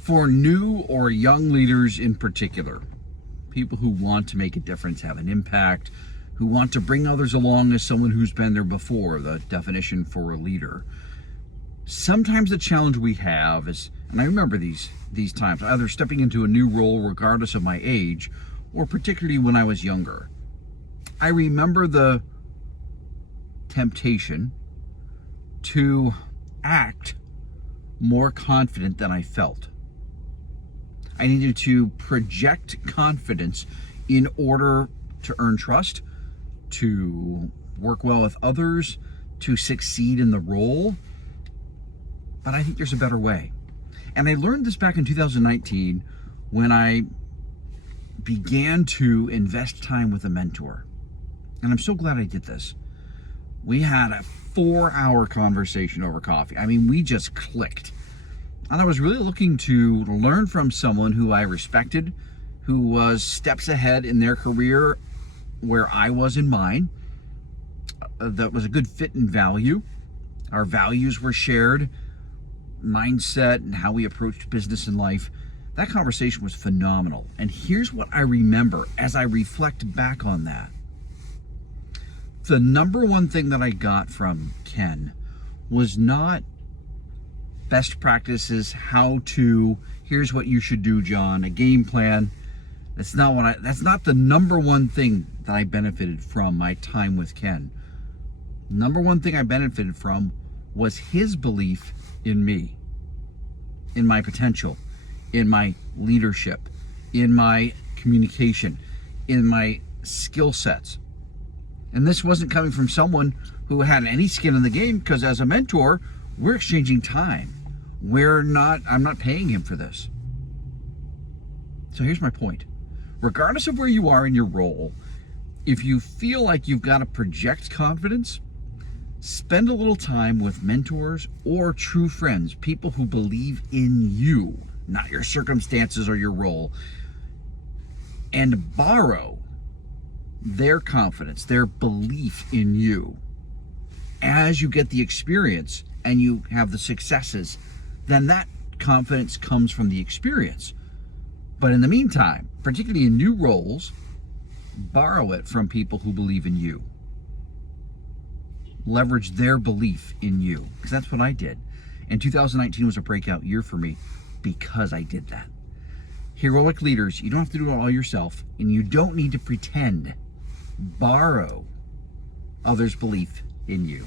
For new or young leaders in particular, people who want to make a difference, have an impact, who want to bring others along as someone who's been there before, the definition for a leader. Sometimes the challenge we have is, and I remember these times, either stepping into a new role regardless of my age, or particularly when I was younger. I remember the temptation to act more confident than I felt. I needed to project confidence in order to earn trust, to work well with others, to succeed in the role. But I think there's a better way. And I learned this back in 2019 when I began to invest time with a mentor. And I'm so glad I did this. We had a 4-hour conversation over coffee. I mean, we just clicked. And I was really looking to learn from someone who I respected, who was steps ahead in their career where I was in mine. That was a good fit and value. Our values were shared, mindset and how we approached business and life. That conversation was phenomenal. And here's what I remember as I reflect back on that. The number one thing that I got from Ken was not best practices, how to, here's what you should do, John, a game plan. That's not the number one thing that I benefited from my time with Ken. Number one thing I benefited from was his belief in me, in my potential, in my leadership, in my communication, in my skill sets. And this wasn't coming from someone who had any skin in the game, because as a mentor, we're exchanging time. I'm not paying him for this. So here's my point. Regardless of where you are in your role, if you feel like you've got to project confidence, spend a little time with mentors or true friends, people who believe in you, not your circumstances or your role, and borrow their confidence, their belief in you. As you get the experience and you have the successes, then that confidence comes from the experience. But in the meantime, particularly in new roles, borrow it from people who believe in you. Leverage their belief in you, because that's what I did. And 2019 was a breakout year for me because I did that. Heroic leaders, you don't have to do it all yourself, and you don't need to pretend. Borrow others' belief in you.